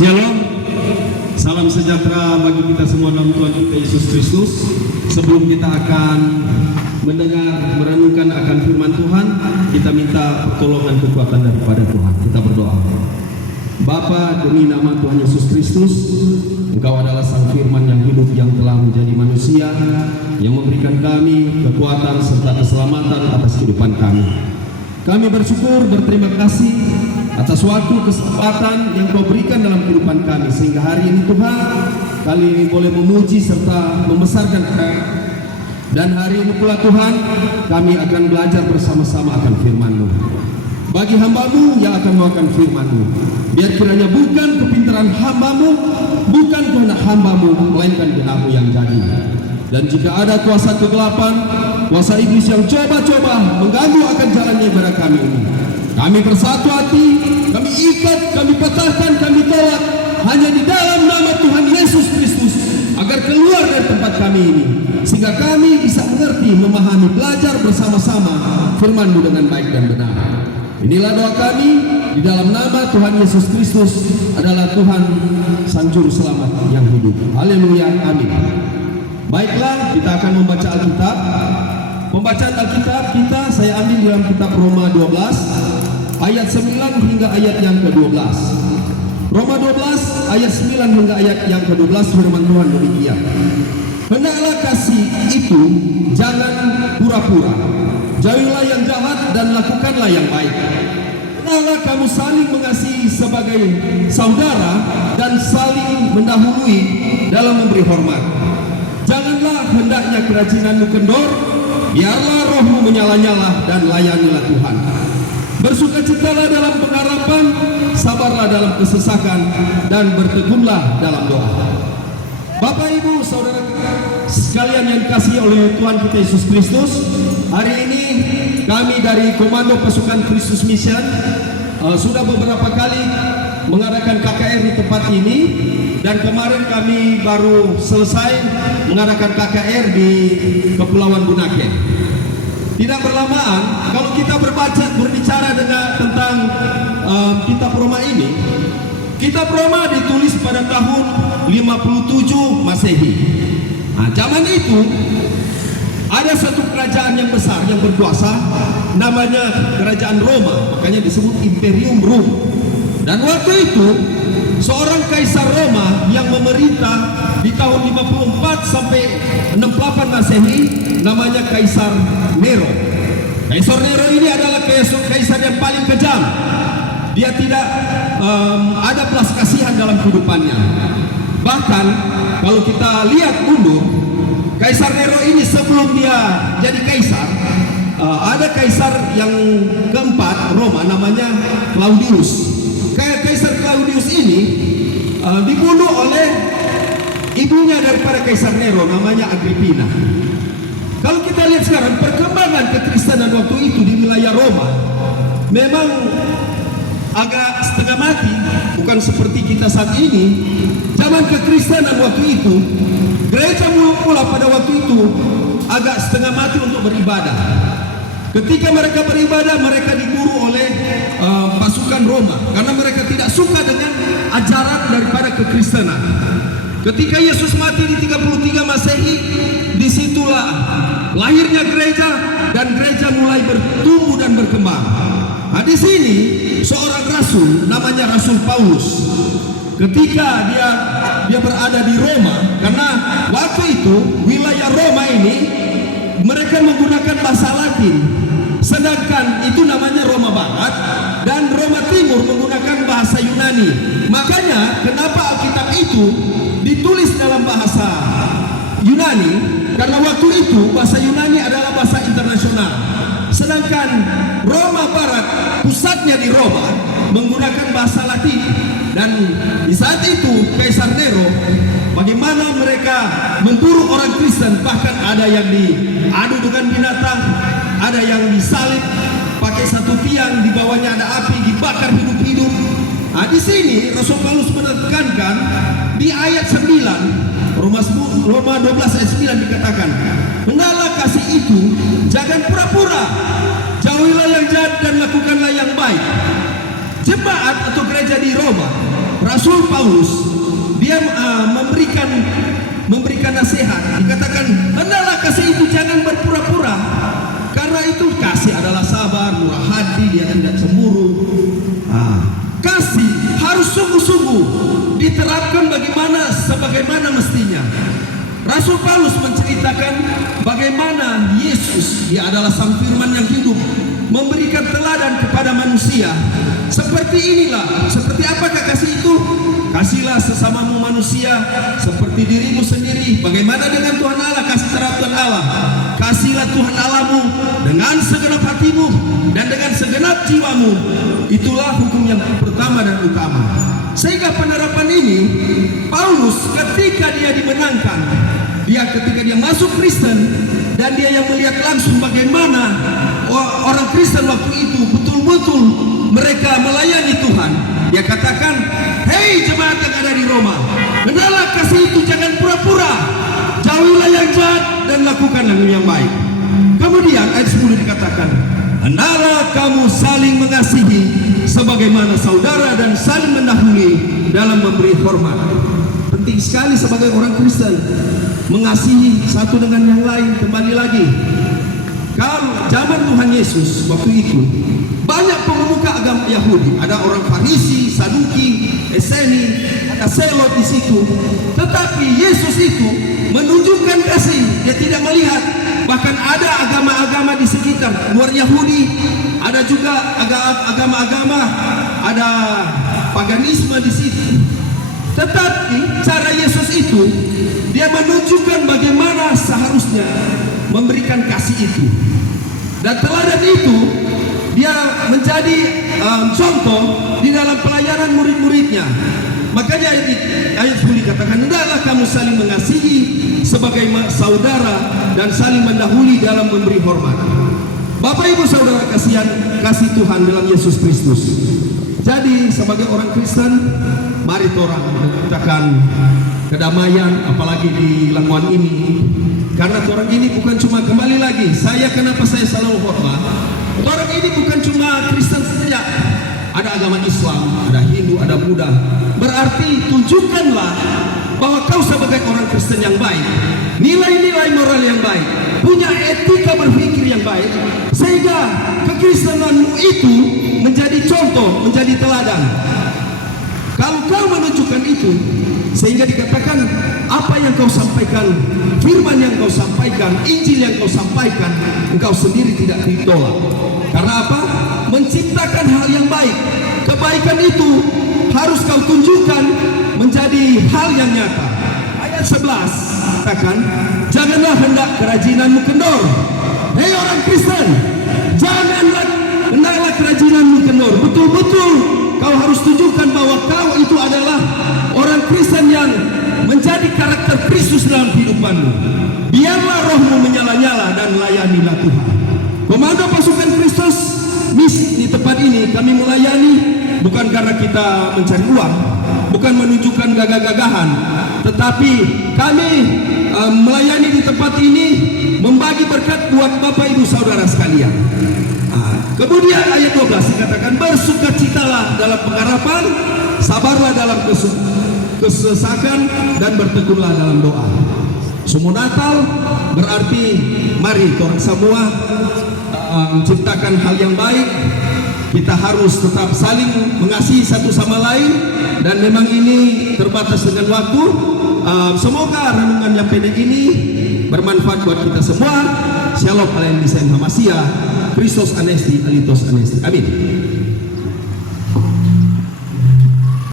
Shalom, salam sejahtera bagi kita semua dalam Tuhan kita Yesus Kristus. Sebelum kita akan mendengar, merenungkan akan firman Tuhan, kita minta pertolongan kekuatan daripada Tuhan. Kita berdoa. Bapa, demi nama Tuhan Yesus Kristus, Engkau adalah Sang Firman yang hidup, yang telah menjadi manusia, yang memberikan kami kekuatan serta keselamatan atas kehidupan kami. Kami bersyukur, berterima kasih atas waktu kesempatan yang Kau berikan dalam kehidupan kami, sehingga hari ini Tuhan kami boleh memuji serta membesarkan Kau. Dan hari ini pula Tuhan kami akan belajar bersama-sama akan firman-Mu. Bagi hamba-Mu yang akan melakukan firman-Mu, biar kiranya bukan kepintaran hamba-Mu, bukan kehendak hamba-Mu, melainkan kehendak-Mu yang jadi. Dan jika ada kuasa kegelapan, kuasa iblis yang coba-coba mengganggu akan jalannya ibadah kami ini, kami bersatu hati, kami ikat, kami patahkan, kami tolak hanya di dalam nama Tuhan Yesus Kristus, agar keluar dari tempat kami ini, sehingga kami bisa mengerti, memahami, belajar bersama-sama firman-Mu dengan baik dan benar. Inilah doa kami di dalam nama Tuhan Yesus Kristus adalah Tuhan Sang Juru Selamat yang hidup. Haleluya, amin. Baiklah, kita akan membaca Alkitab. Pembacaan Alkitab kita saya ambil dalam kitab Roma 12 ayat 9 hingga ayat yang ke-12. Roma 12 ayat 9 hingga ayat yang ke-12, firman Tuhan demikian. Hendaklah kasih itu jangan pura-pura. Jauhilah yang jahat dan lakukanlah yang baik. Hendaklah kamu saling mengasihi sebagai saudara dan saling mendahului dalam memberi hormat. Janganlah hendaknya kerajinanmu kendor, biarlah rohmu menyala-nyala dan layanilah Tuhan. Bersukacitalah dalam pengharapan, sabarlah dalam kesesakan, dan bertegunlah dalam doa. Bapak, Ibu, saudara sekalian yang dikasihi oleh Tuhan kita Yesus Kristus, hari ini kami dari Komando Pasukan Kristus Mission sudah beberapa kali mengadakan KKR di tempat ini, dan kemarin kami baru selesai mengadakan KKR di Kepulauan Bunaken. Tidak berlamaan, kalau kita berbicara tentang kitab Roma ini, kitab Roma ditulis pada tahun 57 Masehi. Nah, zaman itu ada satu kerajaan yang besar yang berkuasa, namanya Kerajaan Roma, makanya disebut Imperium Rum. Dan waktu itu seorang kaisar Roma yang memerintah di tahun 54 sampai 68 Masehi, namanya Kaisar Nero. Kaisar Nero ini adalah kaisar yang paling kejam. Dia tidak ada belas kasihan dalam kehidupannya. Bahkan kalau kita lihat mundur, Kaisar Nero ini sebelum dia jadi kaisar, ada kaisar yang keempat Roma, namanya Claudius. Kaisar Claudius ini dibunuh oleh ibunya daripada Kaisar Nero, namanya Agrippina. Kalau kita lihat sekarang perkembangan kekristenan waktu itu di wilayah Roma memang agak setengah mati, bukan seperti kita saat ini. Zaman kekristenan waktu itu, gereja mula pada waktu itu agak setengah mati untuk beribadah. Ketika mereka beribadah, mereka diburu oleh pasukan Roma karena mereka tidak suka dengan ajaran daripada kekristenan. Ketika Yesus mati di 33 Masehi, disitulah lahirnya gereja, dan gereja mulai bertumbuh dan berkembang. Nah, di sini seorang rasul namanya Rasul Paulus, ketika dia berada di Roma, karena waktu itu wilayah Roma ini mereka menggunakan bahasa Latin, sedangkan itu namanya Roma Barat, dan Roma Timur menggunakan bahasa Yunani. Makanya kenapa Alkitab itu ditulis dalam bahasa Yunani, karena waktu itu bahasa Yunani adalah bahasa internasional, sedangkan Roma Barat pusatnya di Roma menggunakan bahasa Latin. Dan di saat itu Kaisar Nero, bagaimana mereka memburu orang Kristen, bahkan ada yang diadu dengan binatang, ada yang disalib pakai satu tiang, di bawahnya ada api, dibakar hidup-hidup. Nah, di sini Rasul Paulus menekankan di ayat 9 Roma 12 ayat 9 dikatakan, hendaklah kasih itu jangan pura-pura, jauhilah yang jahat dan lakukanlah yang baik. Jemaat atau gereja di Roma Rasul Paulus dia memberikan nasihat, dikatakan hendaklah kasih itu jangan berpura-pura, karena itu kasih adalah sabar, murah hati, dia tidak cemburu. Kasih harus sungguh-sungguh diterapkan sebagaimana mestinya. Rasul Paulus menceritakan bagaimana Yesus, dia adalah sang firman yang hidup, memberikan teladan kepada manusia. Seperti apakah kasih itu? Kasihlah sesamamu manusia seperti dirimu sendiri. Bagaimana dengan Tuhan Allah? Kasih terhadap Tuhan Allah. Kasihlah Tuhan Allahmu dengan segenap hatimu dan dengan segenap jiwamu. Itulah hukum yang pertama dan utama. Sehingga penerapan ini Paulus ketika dia dimenangkan, ketika dia masuk Kristen, dan dia yang melihat langsung bagaimana orang Kristen waktu itu betul-betul mereka melayani Tuhan. Dia katakan, hei jemaat yang ada di Roma, hendaklah kasih itu jangan pura-pura, jauhilah yang jahat dan lakukanlah yang baik. Kemudian ayat 10 dikatakan, hendaklah kamu saling mengasihi sebagaimana saudara dan saling mendahului dalam memberi hormat. Penting sekali sebagai orang Kristen mengasihi satu dengan yang lain. Kembali lagi, kalau zaman Tuhan Yesus waktu itu banyak pemuka agama Yahudi, ada orang Farisi, Saduki, Eseni, ada Selot di situ. Tetapi Yesus itu menunjukkan kasih, dia tidak melihat. Bahkan ada agama-agama di sekitar luar Yahudi, ada juga agama-agama, ada paganisme di situ. Tetapi cara Yesus itu, dia menunjukkan bagaimana seharusnya memberikan kasih itu. Dan teladan itu dia menjadi contoh di dalam pelayanan murid-muridnya. Makanya ayat 10 dikatakan, hendaklah kamu saling mengasihi sebagai saudara dan saling mendahului dalam memberi hormat. Bapak Ibu Saudara kasih Tuhan dalam Yesus Kristus. Jadi sebagai orang Kristen, mari orang menciptakan kedamaian, apalagi di Langwan ini. Karena orang ini bukan cuma, kembali lagi, kenapa saya selalu khotbah, orang ini bukan cuma Kristen saja, ada agama Islam, ada Hindu, ada Buddha. Berarti tunjukkanlah bahwa kau sebagai orang Kristen yang baik, nilai-nilai moral yang baik, punya etika berpikir yang baik, sehingga kekristenanmu itu menjadi contoh, menjadi teladan. Kalau kau menunjukkan itu, sehingga dikatakan apa yang kau sampaikan, firman yang kau sampaikan, Injil yang kau sampaikan, engkau sendiri tidak ditolak. Karena apa? Menciptakan hal yang baik. Kebaikan itu harus kau tunjukkan menjadi hal yang nyata. Ayat 11 katakan, janganlah hendak kerajinanmu kendor. Hei orang Kristen, hendaklah kerajinanmu kendor. Betul-betul kau harus tunjukkan bahwa kau itu adalah orang Kristen yang menjadi karakter Kristus dalam kehidupanmu. Biarlah rohmu menyala-nyala dan layanilah Tuhan. Komando pasukan Kristus di tempat ini kami melayani bukan karena kita mencari uang, bukan menunjukkan gagah-gagahan, tetapi kami melayani di tempat ini membagi berkat buat Bapak Ibu Saudara sekalian. Kemudian ayat 12 dikatakan, bersukacitalah dalam pengharapan, sabarlah dalam kesesakan, dan bertekunlah dalam doa. Semua Natal berarti mari orang semua menciptakan hal yang baik. Kita harus tetap saling mengasihi satu sama lain, dan memang ini terbatas dengan waktu. Semoga renungan yang pendek ini bermanfaat buat kita semua. Shalom, kalian bisa Hamasia, Kristus Anesti, Alitos Anesti. Amin.